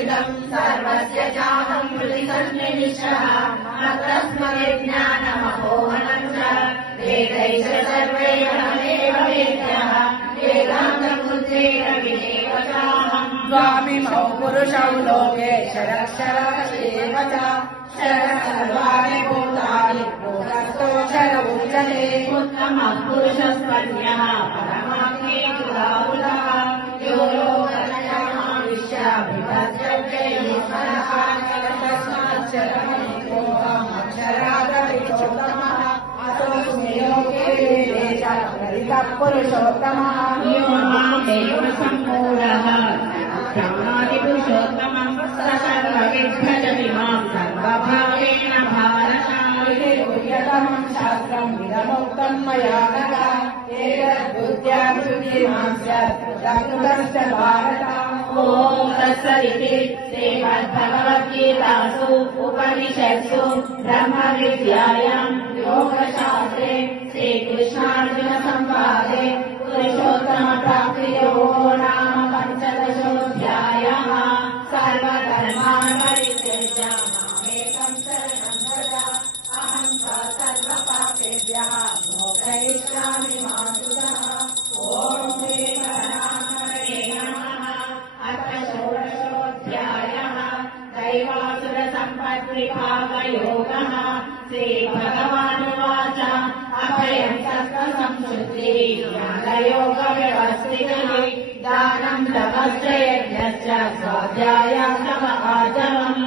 इदं सर्वस्य चाहं हृदि सन्निविष्टः मत्तस्मै ज्ञानमपोहनं च वेदैश्च सर्वैरहमेव वेद्यः वेदान्तमुद्रेण विदेव चाहम् स्वामिमौ पुरुषौ लोके शरक्षरक्षेव च शरः सर्वाणि भूतानि भूतस्थोऽक्षर उच्यते उत्तमः पुरुषस्त्वन्यः परमात्मेतुराहुतः यो लोकत्रयमाविश्याभिभज्यते ईश्वरः तस्माच्चरमक्षरादविचोत्तमः असोऽस्मि लोके वेदेशः पुरुषोत्तमः यो मामेव सम्पूर्णः ब्रह्मादिपुरुषोत्तमं स सर्वविद्भजति मां सर्वभावेन भारत गुह्यतमं शास्त्रम् इदमुक्तं मया नघ एतद्बुद्ध्या बुद्धिमां स्यात् कृतश्च भारत ॐ तत्सदिति श्रीमद्भगवद्गीतासु उपनिषत्सु ब्रह्मविद्यायां योगशास्त्रे श्रीकृष्णार्जुनसंवादे पुरुषोत्तमप्राप्तियोगो नाम पञ्चदशोऽध्यायः सर्वधर्मान् परित्यज्य मामेकं शरणं व्रज अहं त्वा सर्वपापेभ्यः मोक्षयिष्यामि मा शुचः ॐ श्रीपरमात्मने नमः अथ षोडशोऽध्यायः दैवासुरसम्पद्विभागयोगः श्रीभगवानुवाच अभयं सत्त्वसंशुद्धिः ज्ञानयोगव्यवस्थितिः दानं तपश्च यज्ञश्च स्वाध्यायः तप आचमम्